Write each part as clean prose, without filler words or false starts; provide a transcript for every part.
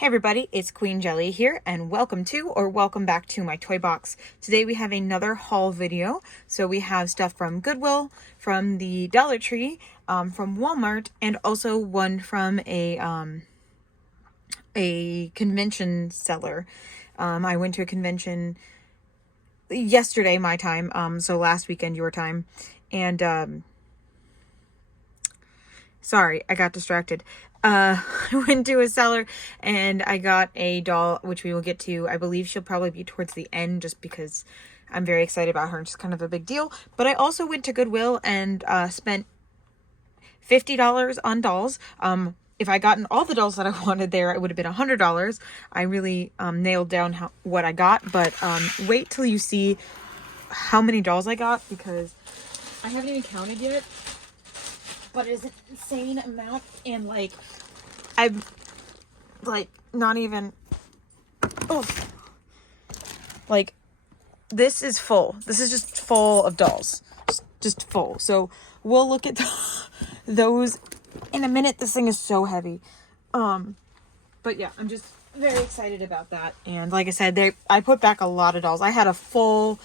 Hey everybody, it's Queen Jelly here, and welcome to or welcome back to my toy box. Today we have another haul video. So we have stuff from Goodwill, from the Dollar Tree, from Walmart, and also one from a convention seller. I went to a convention yesterday, my time, so last weekend your time, and sorry, I got distracted. I went to a seller and I got a doll, which we will get to. I believe she'll probably be towards the end just because I'm very excited about her and she's kind of a big deal. But I also went to Goodwill and spent $50 on dolls. If I gotten all the dolls that I wanted there, it would have been $100. I really nailed down what I got, but wait till you see how many dolls I got because I haven't even counted yet. But it is an insane amount, and like, I'm like not even, oh, like this is full. This is just full of dolls, just full. So we'll look at those in a minute. This thing is so heavy. But yeah, I'm just very excited about that. And like I said, I put back a lot of dolls. I had a full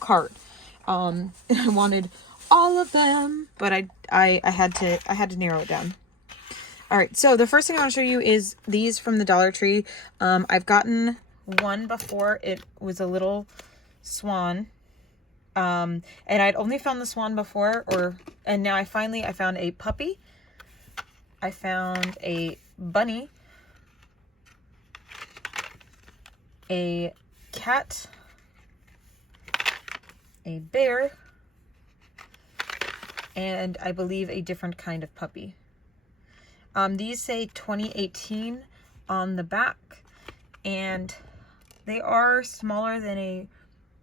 cart. And I wanted all of them, but I had to narrow it down. All right, so the first thing I want to show you is these from the Dollar Tree. I've gotten one before. It was a little swan, and I'd only found the swan before, and now I found a puppy. I found a bunny, a cat, a bear, and I believe a different kind of puppy. These say 2018 on the back, and they are smaller than a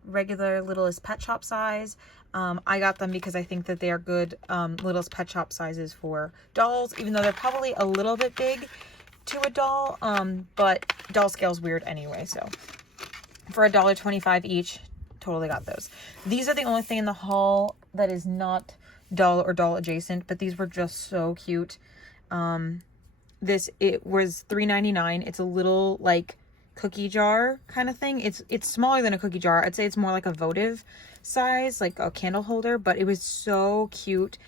regular Littlest Pet Shop size. I got them because I think that they are good Littlest Pet Shop sizes for dolls, even though they're probably a little bit big to a doll, but doll scale's weird anyway, so for $1.25 each, totally got those. These are the only thing in the haul that is not doll or doll adjacent, but these were just so cute. It was $3.99. It's a little like cookie jar kind of thing. It's smaller than a cookie jar. I'd say it's more like a votive size, like a candle holder, but it was so cute.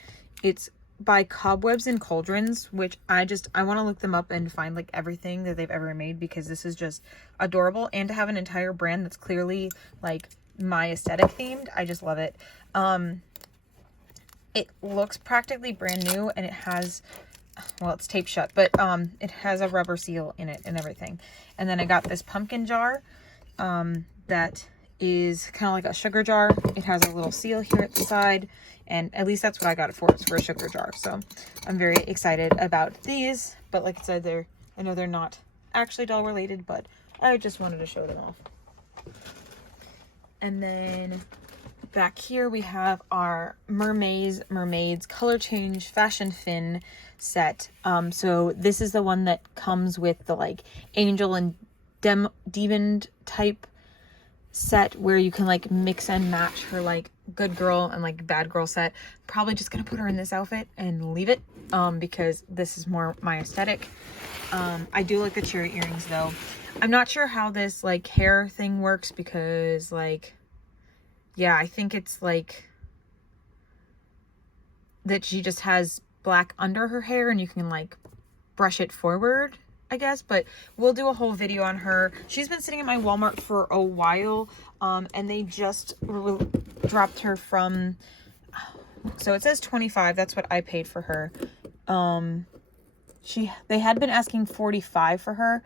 It's by Cobwebs and Cauldrons, which I want to look them up and find like everything that they've ever made because this is just adorable. And to have an entire brand that's clearly like my aesthetic themed, I just love it. It looks practically brand new, and it has, well, it's taped shut, but it has a rubber seal in it and everything. And then I got this pumpkin jar that is kind of like a sugar jar. It has a little seal here at the side, and at least that's what I got it for. It's for a sugar jar. So I'm very excited about these. But like I said, I know they're not actually doll related, but I just wanted to show them off. And then back here we have our Mermaids Color Change Fashion Fin set. So this is the one that comes with the like angel and demon type set where you can like mix and match her like good girl and like bad girl set. Probably just gonna put her in this outfit and leave it because this is more my aesthetic. I do like the cherry earrings though. I'm not sure how this like hair thing works because like, yeah, I think it's like that she just has black under her hair and you can like brush it forward, I guess, but we'll do a whole video on her. She's been sitting at my Walmart for a while, and they just dropped her from, so it says 25, that's what I paid for her. They had been asking 45 for her,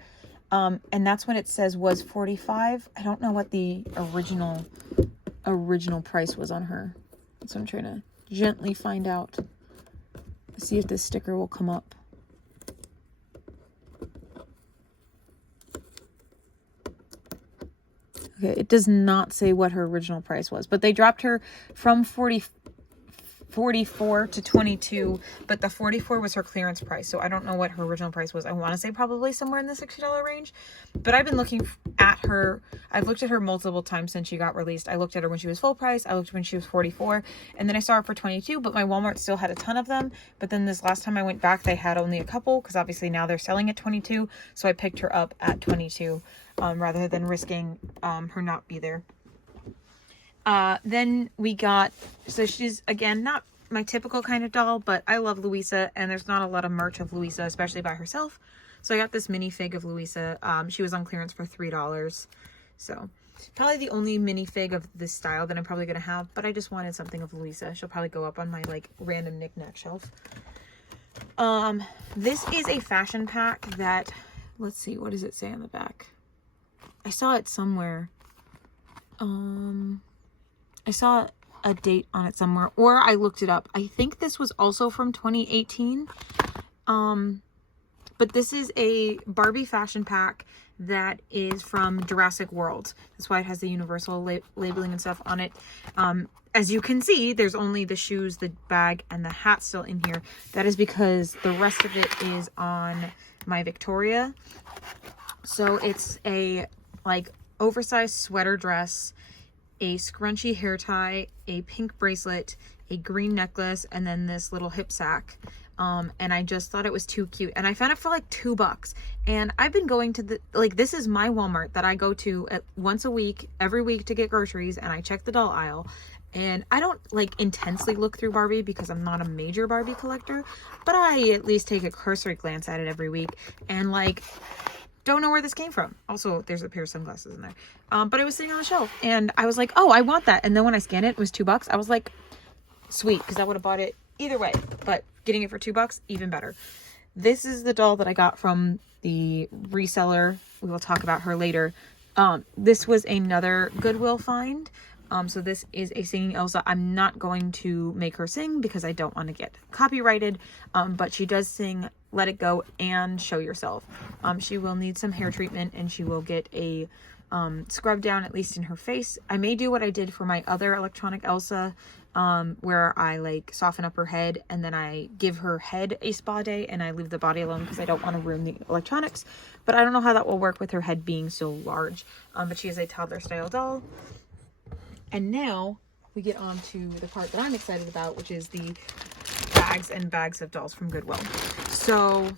and that's what it says was 45. I don't know what the original price was on her. So I'm trying to gently find out. See if this sticker will come up. Okay, it does not say what her original price was, but they dropped her from 45 44 to 22, but the 44 was her clearance price. So I don't know what her original price was. I want to say probably somewhere in the $60 range, but I've been looking at her. I've looked at her multiple times since she got released. I looked at her when she was full price. I looked when she was 44, and then I saw her for 22, but my Walmart still had a ton of them. But then this last time I went back, they had only a couple, because obviously now they're selling at 22. So I picked her up at 22, rather than risking her not be there. Then we got, so she's, again, not my typical kind of doll, but I love Louisa, and there's not a lot of merch of Louisa, especially by herself. So I got this minifig of Louisa. She was on clearance for $3. So probably the only minifig of this style that I'm probably going to have, but I just wanted something of Louisa. She'll probably go up on my, like, random knickknack shelf. This is a fashion pack that, let's see, what does it say on the back? I saw it somewhere. I saw a date on it somewhere, or I looked it up. I think this was also from 2018. But this is a Barbie fashion pack that is from Jurassic World. That's why it has the universal labeling and stuff on it. As you can see, there's only the shoes, the bag, and the hat still in here. That is because the rest of it is on my Victoria. So it's a, like, oversized sweater dress, a scrunchy hair tie, a pink bracelet, a green necklace, and then this little hip sack. And I just thought it was too cute. And I found it for like $2. And I've been going to this is my Walmart that I go to once a week, every week, to get groceries, and I check the doll aisle. And I don't like intensely look through Barbie because I'm not a major Barbie collector, but I at least take a cursory glance at it every week, and like, don't know where this came from. Also, there's a pair of sunglasses in there. But it was sitting on the shelf, and I was like, oh, I want that. And then when I scanned it, it was $2. I was like, sweet, because I would have bought it either way, but getting it for $2, even better. This is the doll that I got from the reseller. We will talk about her later. This was another Goodwill find. So this is a singing Elsa. I'm not going to make her sing because I don't want to get copyrighted, but she does sing Let It Go and Show Yourself. She will need some hair treatment, and she will get a scrub down, at least in her face. I may do what I did for my other electronic Elsa, where I like soften up her head, and then I give her head a spa day, and I leave the body alone because I don't want to ruin the electronics. But I don't know how that will work with her head being so large. But she is a toddler style doll. And now we get on to the part that I'm excited about, which is the bags and bags of dolls from Goodwill. So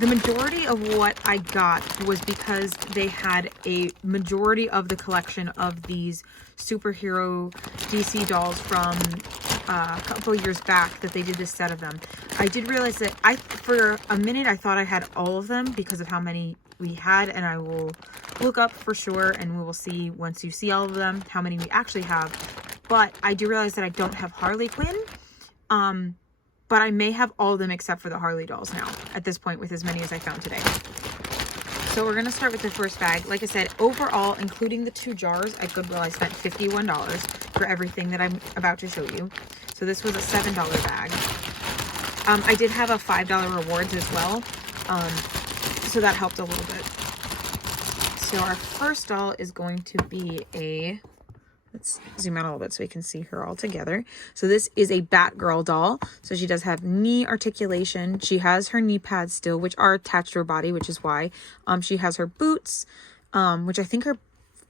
the majority of what I got was because they had a majority of the collection of these superhero DC dolls from a couple of years back that they did this set of them. I did realize that for a minute, I thought I had all of them because of how many we had, and I will look up for sure, and we will see once you see all of them how many we actually have. But I do realize that I don't have Harley Quinn, but I may have all of them except for the Harley dolls now at this point, with as many as I found today. So we're going to start with the first bag. Like I said, overall, including the 2 jars at Goodwill, I spent $51 for everything that I'm about to show you. So this was a $7 bag. I did have a $5 rewards as well, so that helped a little bit. So our first doll is going to be let's zoom out a little bit so we can see her all together. So this is a Batgirl doll. So she does have knee articulation. She has her knee pads still, which are attached to her body, which is why. She has her boots, which I think her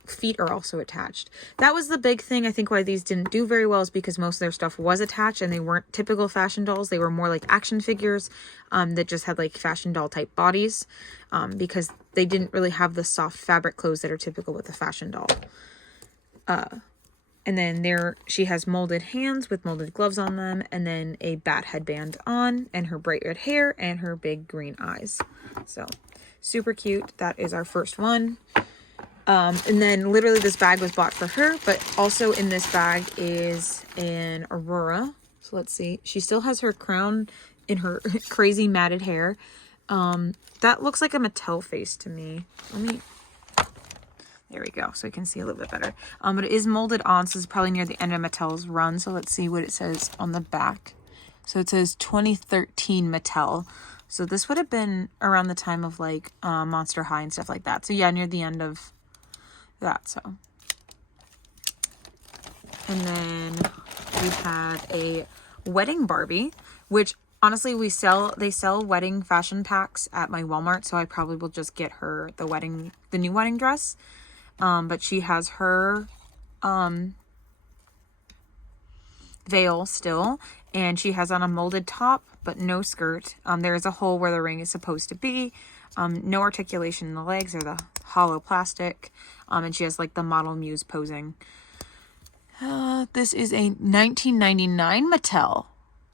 feet are also attached. That was the big thing, I think, why these didn't do very well, is because most of their stuff was attached, and they weren't typical fashion dolls. They were more like action figures that just had like fashion doll type bodies, because they didn't really have the soft fabric clothes that are typical with a fashion doll. And then she has molded hands with molded gloves on them, and then a bat headband on, and her bright red hair, and her big green eyes. So super cute. That is our first one. And then literally this bag was bought for her, but also in this bag is an Aurora. So let's see. She still has her crown in her crazy matted hair. That looks like a Mattel face to me. There we go. So we can see a little bit better. But it is molded on, so it's probably near the end of Mattel's run. So let's see what it says on the back. So it says 2013 Mattel. So this would have been around the time of like Monster High and stuff like that. So yeah, near the end of that. So, and then we have a wedding Barbie, which honestly they sell wedding fashion packs at my Walmart, so I probably will just get her the new wedding dress. But she has her veil still, and she has on a molded top but no skirt. There is a hole where the ring is supposed to be. No articulation in the legs or the hollow plastic. And she has like the model muse posing. This is a 1999 Mattel.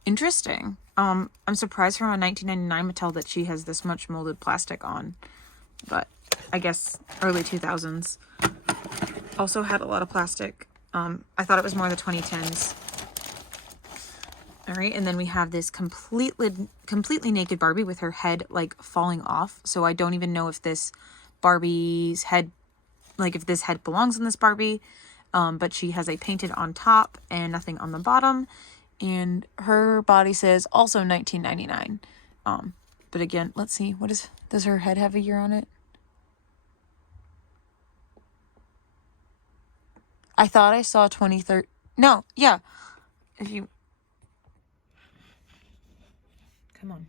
Interesting. I'm surprised from a 1999 Mattel that she has this much molded plastic on, but I guess early 2000s also had a lot of plastic. I thought it was more the 2010s. All right, and then we have this completely naked Barbie with her head like falling off. So I don't even know if this Barbie's head, like if this head belongs in this Barbie. But she has a painted on top and nothing on the bottom. And her body says also 1999. But again, let's see. Does her head have a year on it? I thought I saw 2013. No, yeah. Come on.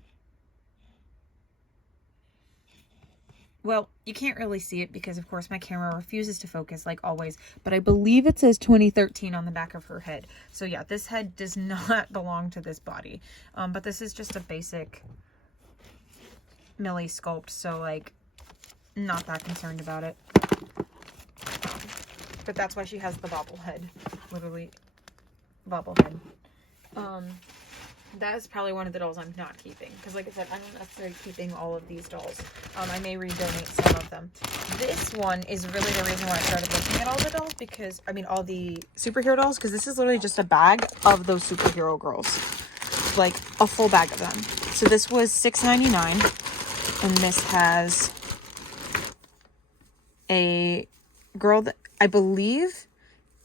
Well, you can't really see it because, of course, my camera refuses to focus like always. But I believe it says 2013 on the back of her head. So, yeah, this head does not belong to this body. But this is just a basic Millie sculpt. So, like, not that concerned about it. But that's why she has the bobblehead. Literally, bobblehead. That is probably one of the dolls I'm not keeping. Because like I said, I'm not necessarily keeping all of these dolls. I may redonate some of them. This one is really the reason why I started looking at all the dolls. Because, I mean, all the superhero dolls. Because this is literally just a bag of those superhero girls. Like, a full bag of them. So this was $6.99. And this has a girl that I believe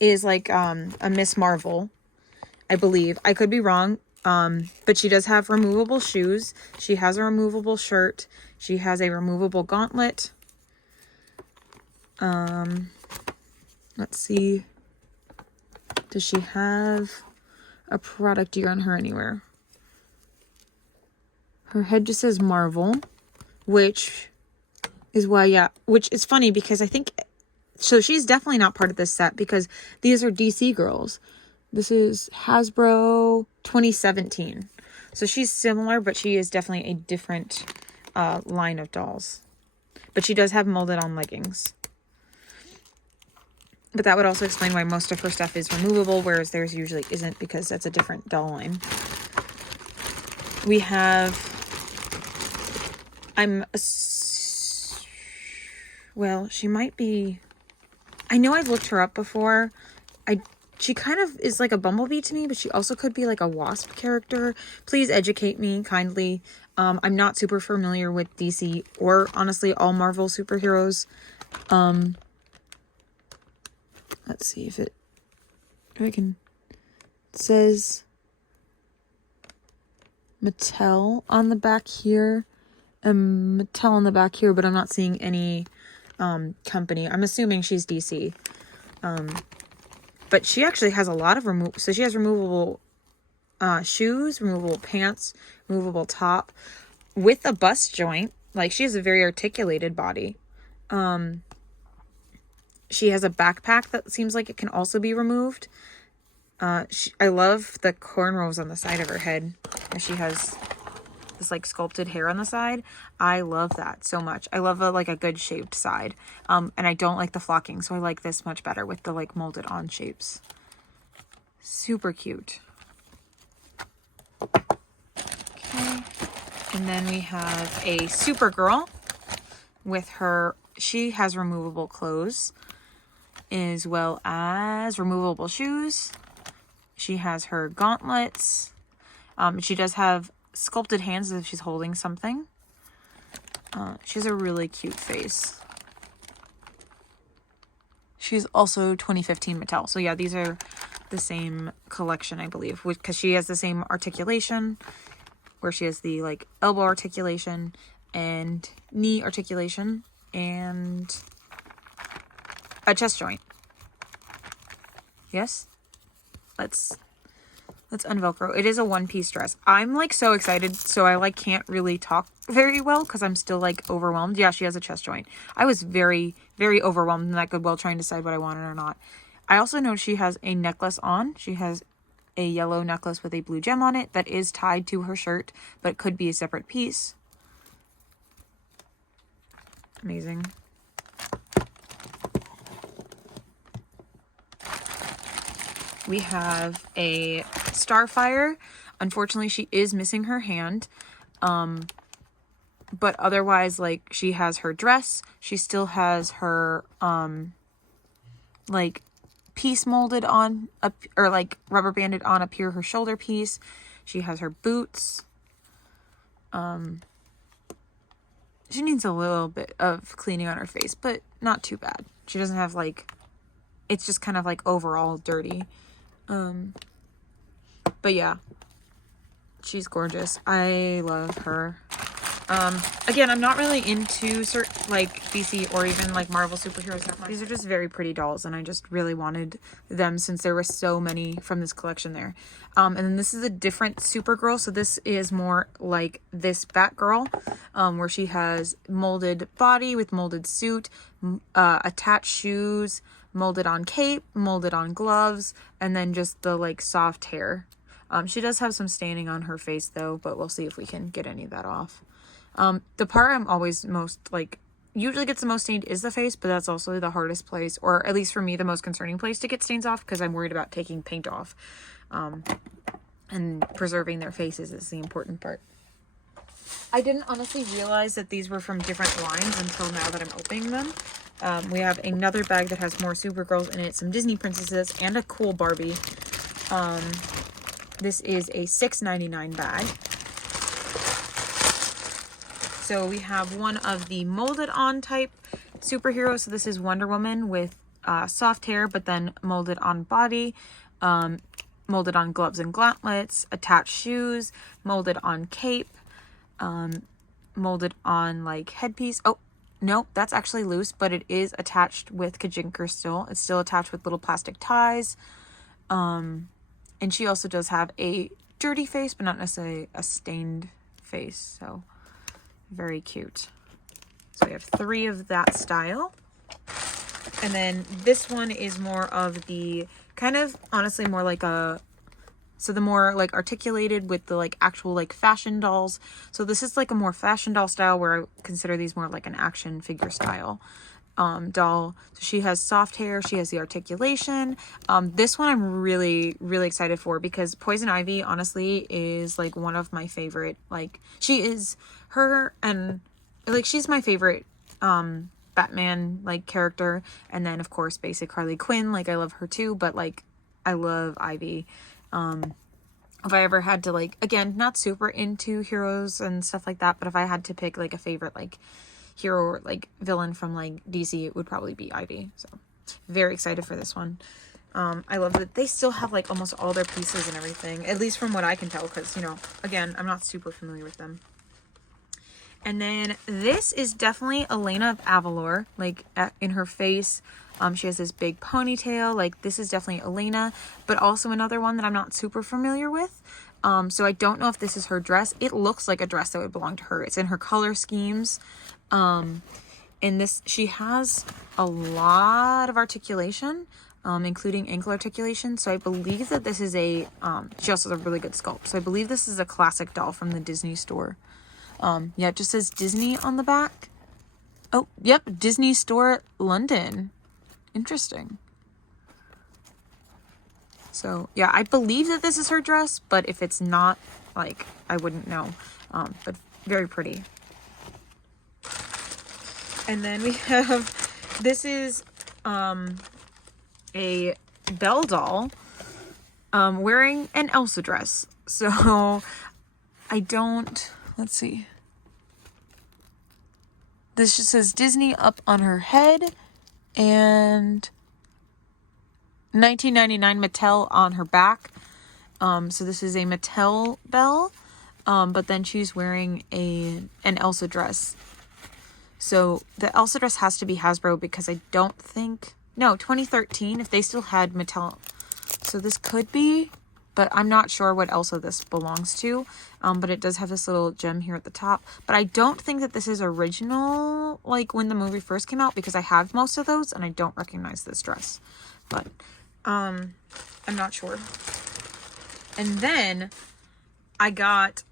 is like a Miss Marvel. I believe. I could be wrong. But she does have removable shoes. She has a removable shirt. She has a removable gauntlet. Let's see. Does she have a product year on her anywhere? Her head just says Marvel, which is why, yeah, which is funny because I think, so she's definitely not part of this set because these are DC girls. This is Hasbro 2017. So she's similar, but she is definitely a different line of dolls. But she does have molded on leggings. But that would also explain why most of her stuff is removable, whereas theirs usually isn't because that's a different doll line. We have... well, she might be... I know I've looked her up before. She kind of is like a bumblebee to me, but she also could be like a wasp character. Please educate me kindly. I'm not super familiar with DC or honestly all Marvel superheroes. Let's see if it says Mattel on the back here and Mattel on the back here, but I'm not seeing any company. I'm assuming she's DC. But she actually has a lot of so she has removable shoes, removable pants, removable top with a bust joint. Like, she has a very articulated body. She has a backpack that seems like it can also be removed. I love the cornrows on the side of her head. She has this like sculpted hair on the side. I love that so much. I love a good shaped side. And I don't like the flocking, so I like this much better with the like molded on shapes. Super cute. Okay. And then we have a Supergirl with her, she has removable clothes as well as removable shoes. She has her gauntlets. She does have sculpted hands as if she's holding something. She has a really cute face. She's also 2015 Mattel. So yeah, these are the same collection, I believe, because she has the same articulation where she has the like elbow articulation and knee articulation and a chest joint. Yes? Let's unvelcro. It is a one-piece dress. I'm like so excited, so I like can't really talk very well because I'm still like overwhelmed. Yeah, she has a chest joint. I was very, very overwhelmed in that Goodwill trying to decide what I wanted or not. I also know she has a necklace on. She has a yellow necklace with a blue gem on it that is tied to her shirt, but it could be a separate piece. Amazing. We have a Starfire. Unfortunately, she is missing her hand. But otherwise, like, she has her dress. She still has her, like, piece molded on, up, or, like, rubber banded on up here, her shoulder piece. She has her boots. She needs a little bit of cleaning on her face, but not too bad. She doesn't have, like, it's just kind of, like, overall dirty. But yeah, she's gorgeous. I love her. Again, I'm not really into like DC or even like Marvel superheroes that much. These are just very pretty dolls, and I just really wanted them since there were so many from this collection there. And then this is a different Supergirl, so this is more like this Batgirl, where she has molded body with molded suit, attached shoes, molded on cape, molded on gloves, and then just the like soft hair. She does have some staining on her face though, but we'll see if we can get any of that off. The part I'm always most like, usually gets the most stained is the face, but that's also the hardest place, or at least for me, the most concerning place to get stains off, because I'm worried about taking paint off. And preserving their faces is the important part. I didn't honestly realize that these were from different lines until now that I'm opening them. We have another bag that has more Supergirls in it, some Disney princesses, and a cool Barbie. This is a $6.99 bag. So we have one of the molded on type superheroes. So this is Wonder Woman with soft hair, but then molded on body, molded on gloves and gauntlets, attached shoes, molded on cape, molded on like headpiece. Oh, no, that's actually loose, but it is attached with kajinker still. It's still attached with little plastic ties. And she also does have a dirty face, but not necessarily a stained face. So very cute. So we have 3 of that style. And then this one is more of the kind of honestly more like a, so the more like articulated with the like actual like fashion dolls. So this is like a more fashion doll style, where I consider these more like an action figure style doll. So she has soft hair, she has the articulation. This one I'm really excited for, because Poison Ivy honestly is like one of my favorite, like she is her, and like she's my favorite Batman like character, and then of course basic Harley Quinn, like I love her too, but like I love Ivy. If I ever had to, like, again, not super into heroes and stuff like that, but if I had to pick like a favorite like hero or like villain from like DC, it would probably be Ivy. So very excited for this one. I love that they still have like almost all their pieces and everything, at least from what I can tell, because, you know, again, I'm not super familiar with them. And then this is definitely Elena of Avalor, like in her face. She has this big ponytail. Like this is definitely Elena, but also another one that I'm not super familiar with. So I don't know if this is her dress. It looks like a dress that would belong to her. It's in her color schemes. In this, she has a lot of articulation, including ankle articulation. So I believe that this is a, she also has a really good sculpt. So I believe this is a classic doll from the Disney store. Yeah, it just says Disney on the back. Oh, yep. Disney Store, London. Interesting. So yeah, I believe that this is her dress, but if it's not, like, I wouldn't know. But very pretty. And then we have, this is, a Belle doll, wearing an Elsa dress. So I don't, let's see. This just says Disney up on her head, and 1999 Mattel on her back. So this is a Mattel Belle, but then she's wearing an Elsa dress. So the Elsa dress has to be Hasbro, because I don't think, no, 2013, if they still had Mattel. So this could be but I'm not sure what Elsa this belongs to. But it does have this little gem here at the top. But I don't think that this is original, like when the movie first came out, because I have most of those and I don't recognize this dress. But I'm not sure. And then I got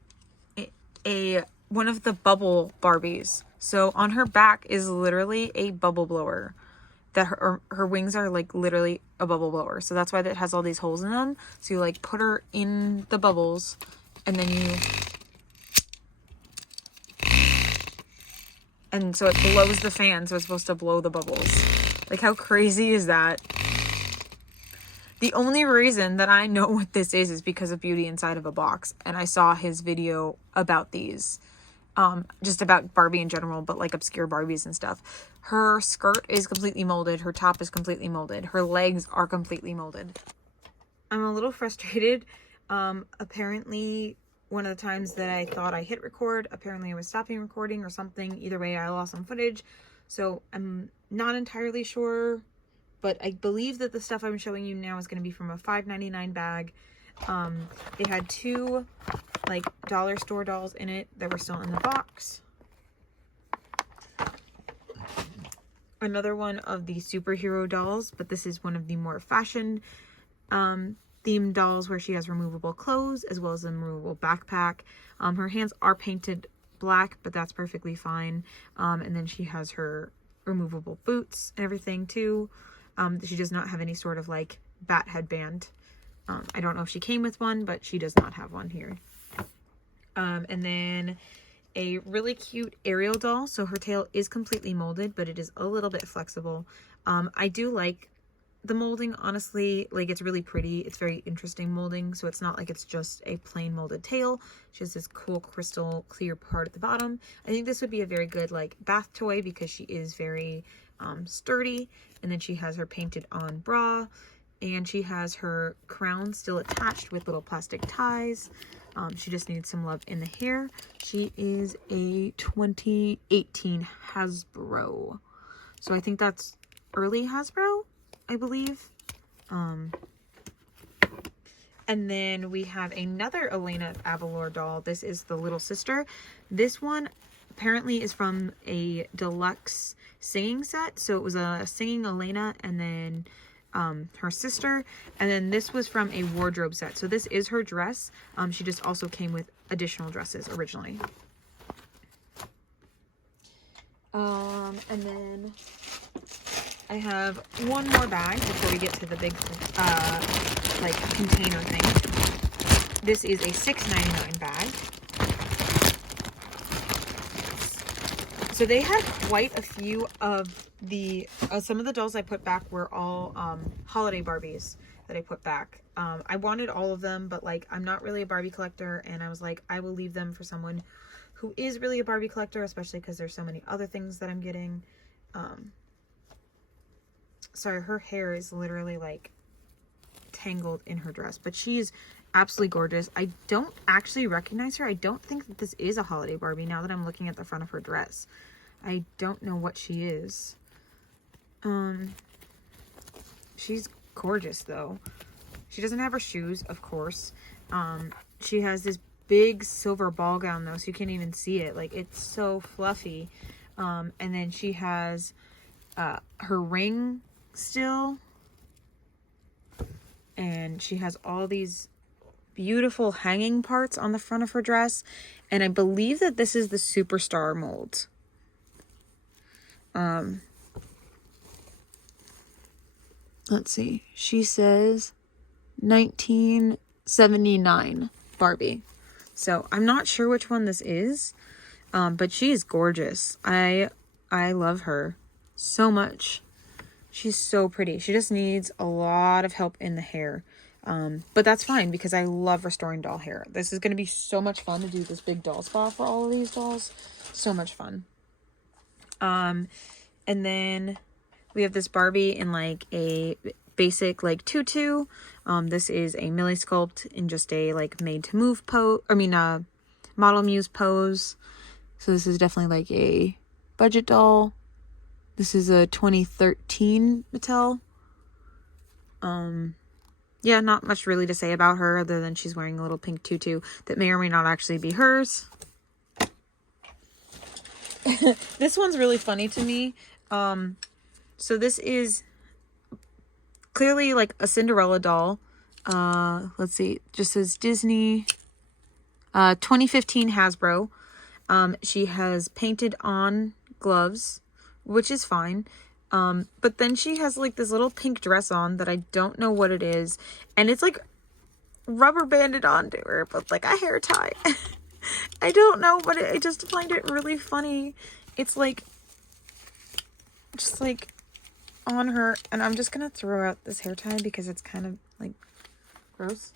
one of the bubble Barbies. So on her back is literally a bubble blower. That her wings are like literally a bubble blower. So that's why it has all these holes in them. So you like put her in the bubbles and then and so it blows the fan. So it's supposed to blow the bubbles. Like, how crazy is that? The only reason that I know what this is because of Beauty Inside of a Box. And I saw his video about these. Just about Barbie in general, but like obscure Barbies and stuff. Her skirt is completely molded. Her top is completely molded. Her legs are completely molded. I'm a little frustrated. Apparently one of the times that I thought I hit record, apparently I was stopping recording or something. Either way, I lost some footage. So I'm not entirely sure, but I believe that the stuff I'm showing you now is going to be from a $5.99 bag. It had 2 like dollar store dolls in it that were still in the box. Another one of the superhero dolls, but this is one of the more fashion themed dolls where she has removable clothes as well as a removable backpack. Her hands are painted black, but that's perfectly fine. And then she has her removable boots and everything too. She does not have any sort of like bat headband. I don't know if she came with one, but she does not have one here. And then a really cute Ariel doll. So her tail is completely molded, but it is a little bit flexible. I do like the molding, honestly. Like, it's really pretty. It's very interesting molding. So it's not like it's just a plain molded tail. She has this cool crystal clear part at the bottom. I think this would be a very good like bath toy because she is very sturdy. And then she has her painted on bra. And she has her crown still attached with little plastic ties. She just needs some love in the hair. She is a 2018 Hasbro. So I think that's early Hasbro, I believe. And then we have another Elena Avalor doll. This is the little sister. This one apparently is from a deluxe singing set. So it was a singing Elena and then her sister, and then this was from a wardrobe set. So this is her dress. She just also came with additional dresses originally. And then I have one more bag before we get to the big like container thing. This is a $6.99 bag. So they had quite a few of the some of the dolls I put back were all holiday Barbies that I put back. I wanted all of them, but like I'm not really a Barbie collector, and I was like, I will leave them for someone who is really a Barbie collector, especially because there's so many other things that I'm getting. Sorry, her hair is literally like tangled in her dress, but she's absolutely gorgeous. I don't actually recognize her. I don't think that this is a holiday Barbie now that I'm looking at the front of her dress. I don't know what she is. She's gorgeous though. She doesn't have her shoes, of course. She has this big silver ball gown though, so you can't even see it. Like, it's so fluffy. And then she has her ring still. And she has all these beautiful hanging parts on the front of her dress. And I believe that this is the Superstar mold. Let's see. She says 1979 Barbie. So I'm not sure which one this is. But she is gorgeous. I love her so much. She's so pretty. She just needs a lot of help in the hair. But that's fine because I love restoring doll hair. This is going to be so much fun to do this big doll spa for all of these dolls. So much fun. And then we have this Barbie in like a basic like tutu. This is a Millie sculpt in just a like made to move pose. Model Muse pose. So this is definitely like a budget doll. This is a 2013 Mattel. yeah, not much really to say about her other than she's wearing a little pink tutu that may or may not actually be hers. This one's really funny to me. So this is clearly like a Cinderella doll. Let's see, it just says Disney, 2015 Hasbro. She has painted on gloves, which is fine. But then she has like this little pink dress on that I don't know what it is. And it's like rubber banded onto her, but like a hair tie. I don't know, but I just find it really funny. It's like, just like on her, and I'm just gonna throw out this hair tie because it's kind of like gross.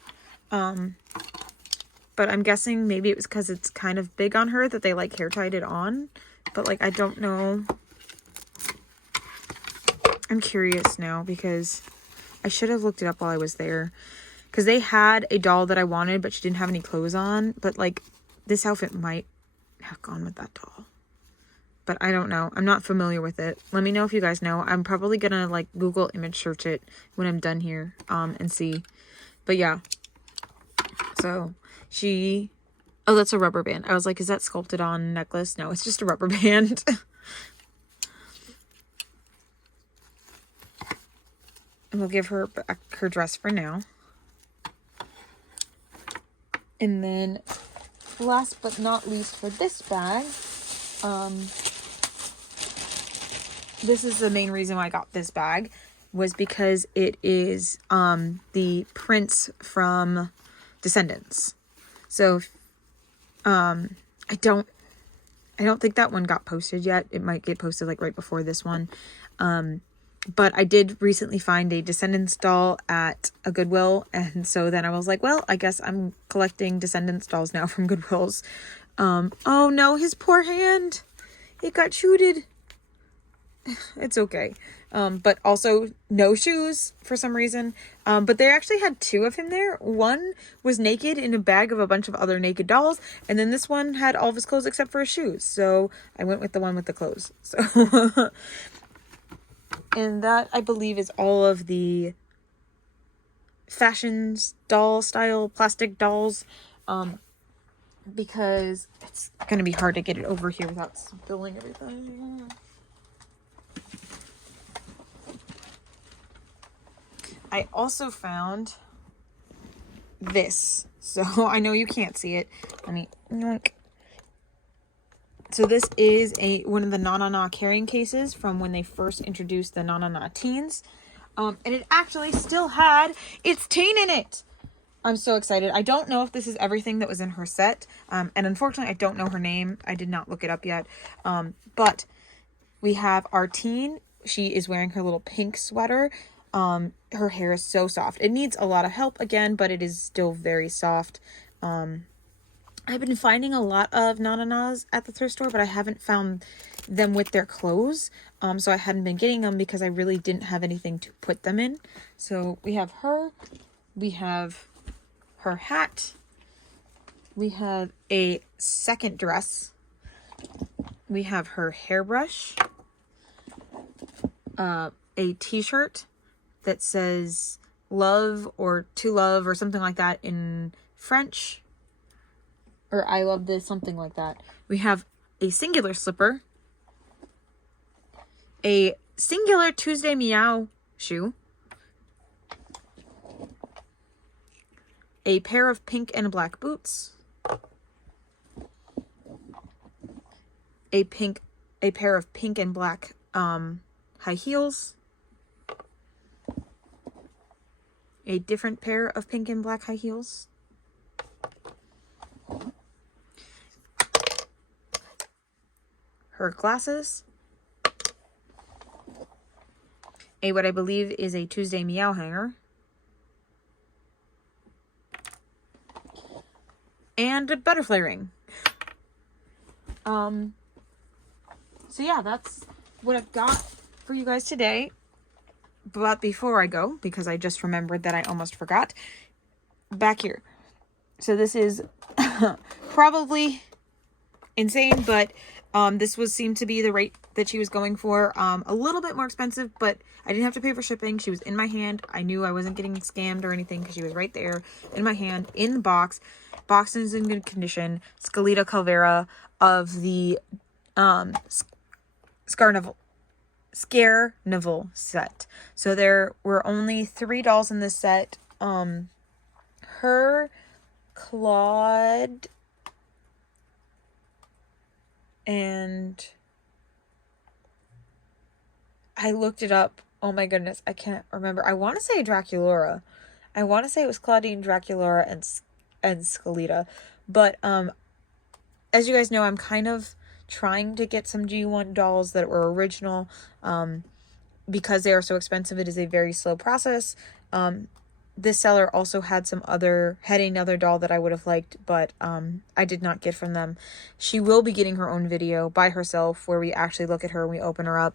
But I'm guessing maybe it was because it's kind of big on her that they like hair tied it on. But like, I don't know. I'm curious now because I should have looked it up while I was there. Because they had a doll that I wanted, but she didn't have any clothes on. But like, this outfit might have gone with that doll. But I don't know. I'm not familiar with it. Let me know if you guys know. I'm probably gonna like Google image search it when I'm done here and see. But yeah. So she... Oh, that's a rubber band. I was like, is that sculpted on necklace? No, it's just a rubber band. And we'll give her back her dress for now. And then last but not least for this bag, this is the main reason why I got this bag, was because it is the prince from Descendants. So I don't think that one got posted yet. It might get posted like right before this one. But I did recently find a Descendants doll at a Goodwill. And so then I was like, well, I guess I'm collecting Descendants dolls now from Goodwills. Oh no, his poor hand. It got shooted. It's okay. But also no shoes for some reason. But they actually had two of him there. One was naked in a bag of a bunch of other naked dolls. And then this one had all of his clothes except for his shoes. So I went with the one with the clothes. So... And that, I believe, is all of the fashions, doll style, plastic dolls. Because it's going to be hard to get it over here without spilling everything. I also found this. So I know you can't see it. Let me... Yoink. So this is one of the Na Na Na carrying cases from when they first introduced the Na Na Na teens. And it actually still had its teen in it. I'm so excited. I don't know if this is everything that was in her set. And unfortunately, I don't know her name. I did not look it up yet. But we have our teen. She is wearing her little pink sweater. Her hair is so soft. It needs a lot of help again, but it is still very soft. I've been finding a lot of Na Na Nas at the thrift store, but I haven't found them with their clothes. So I hadn't been getting them because I really didn't have anything to put them in. So we have her. We have her hat. We have a second dress. We have her hairbrush. A t-shirt that says love or to love or something like that in French. Or I love this, something like that. We have a singular slipper. A singular Tuesday Meow shoe. A pair of pink and black boots. A pair of pink and black high heels. A different pair of pink and black high heels. Her glasses. What I believe is a Tuesday Meow hanger. And a butterfly ring. So yeah, that's what I've got for you guys today. But before I go, because I just remembered that I almost forgot, back here. So this is probably insane, but This seemed to be the rate that she was going for. A little bit more expensive, but I didn't have to pay for shipping. She was in my hand. I knew I wasn't getting scammed or anything because she was right there in my hand, in the box. Box is in good condition. Scalita Calvera of the Scare Neville set. So there were only 3 dolls in this set. Her, Claude, and I looked it up. Oh my goodness, I can't remember. I want to say Draculaura. I want to say it was Claudine, Draculaura, and Scalita. But as you guys know, I'm kind of trying to get some G1 dolls that were original. Because they are so expensive, it is a very slow process. This seller also had another doll that I would have liked, but I did not get from them. She will be getting her own video by herself where we actually look at her and we open her up.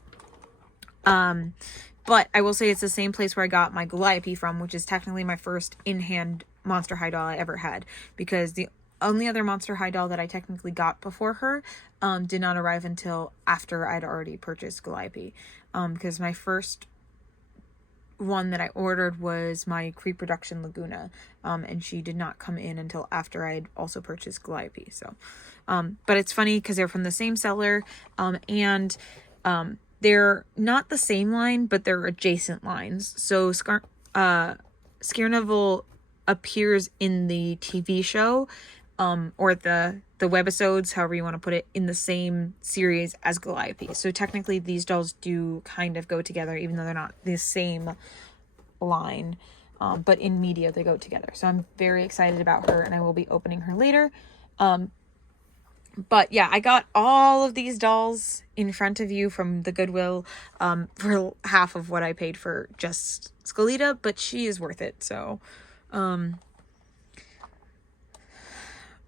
But I will say it's the same place where I got my Galliope from, which is technically my first in-hand Monster High doll I ever had, because the only other Monster High doll that I technically got before her did not arrive until after I'd already purchased Galliope, because my first one that I ordered was my Creep Production Laguna, and she did not come in until after I had also purchased Galliope. So, but it's funny because they're from the same seller, and they're not the same line, but they're adjacent lines. So Scareneval appears in the TV show, or the webisodes, however you want to put it, in the same series as Galliope. So technically these dolls do kind of go together, even though they're not the same line. But in media they go together. So I'm very excited about her, and I will be opening her later. But yeah, I got all of these dolls in front of you from the Goodwill for half of what I paid for just Scalita, but she is worth it. So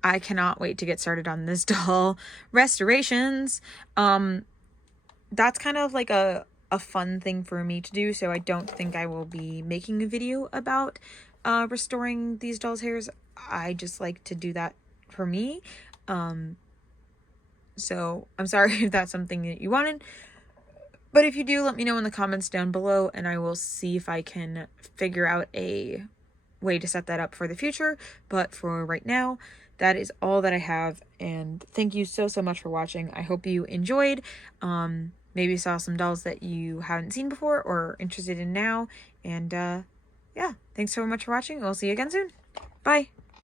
I cannot wait to get started on this doll restorations. That's kind of like a fun thing for me to do, so I don't think I will be making a video about restoring these dolls' hairs. I just like to do that for me. So I'm sorry if that's something that you wanted, but if you do, let me know in the comments down below, and I will see if I can figure out a way to set that up for the future. But for right now, that is all that I have, and thank you so much for watching. I hope you enjoyed. Maybe saw some dolls that you haven't seen before or interested in now, and yeah, thanks so much for watching. We'll see you again soon. Bye.